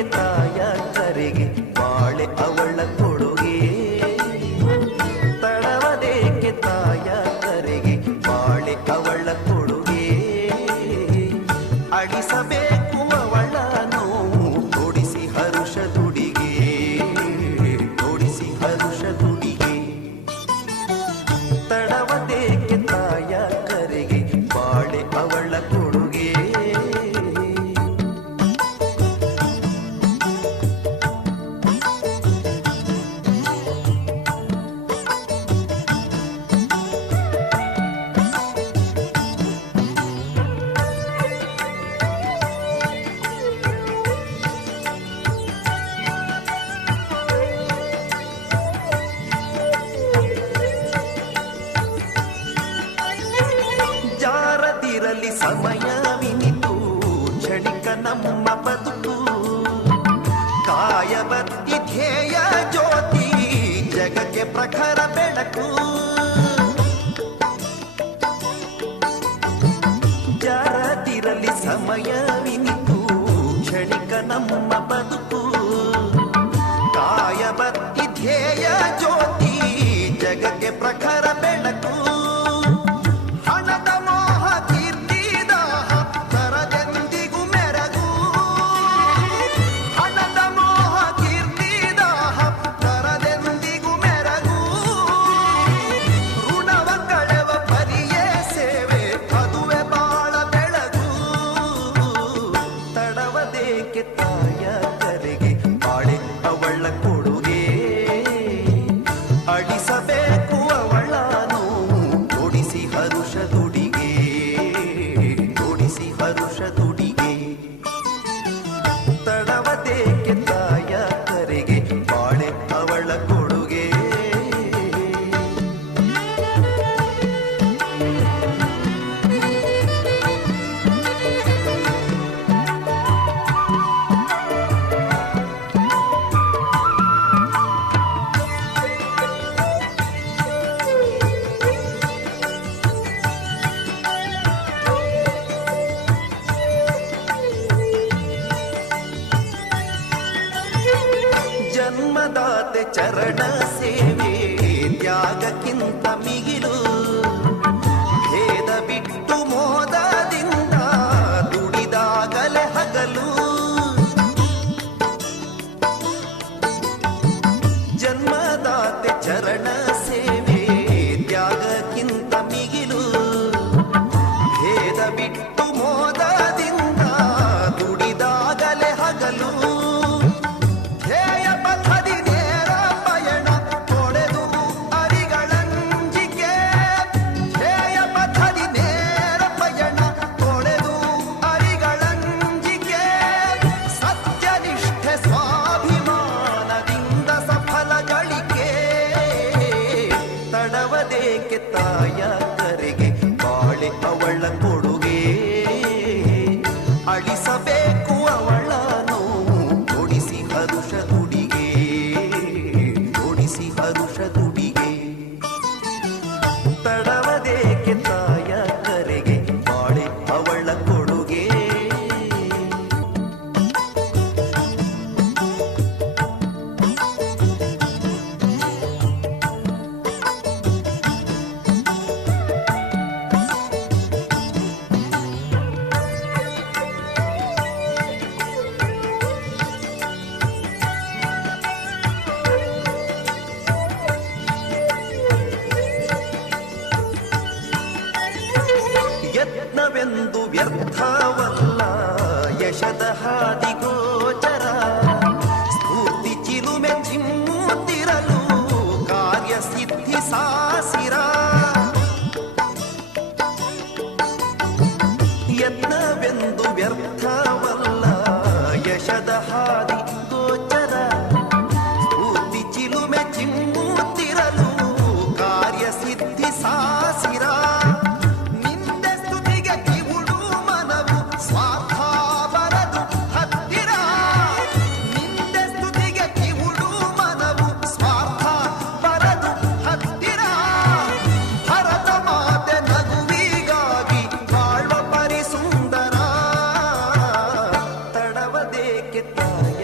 ಕರೆಗೆ ತಾಯ ಕರೆಗೆ ಬಾಳೆ ಅವಳ ಕೊಡುಗೆ. ತಡವದೇಕೆ ತಾಯ ಕರೆಗೆ ಬಾಳೆ ಅವಳ ಕೊಡುಗೆ. ಅಡಿಸಬೇಕು ಅವಳ ನೋವು ತೋಡಿಸಿ ಹರುಷ ದುಡಿಗೆ. ತೋಡಿಸಿ ಹರುಷ ಜಾರದಿರಲಿ ಸಮಯವಿನಿತು ಕ್ಷಣಿಕ ನಮ್ಮ ಬದುಕು. ಕಾಯಬತ್ತಿ ಧ್ಯೇಯ ಜ್ಯೋತಿ ಜಗಕ್ಕೆ ಪ್ರಖರ ಬೆಳಕು. ದಾತೆ ಚರಣ ಸೇವೆ ತ್ಯಾಗಕ್ಕಿಂತ ಮಿಗಿಲು? ಭೇದ ಬಿಟ್ಟು ಮೋದ శశదహాది గోచర స్ఫూర్తి చిలుమె చిమ్ముతిరలు కార్యసిద్ధి సాసిరా. యత్నవెందు వ్యర్థ make it thought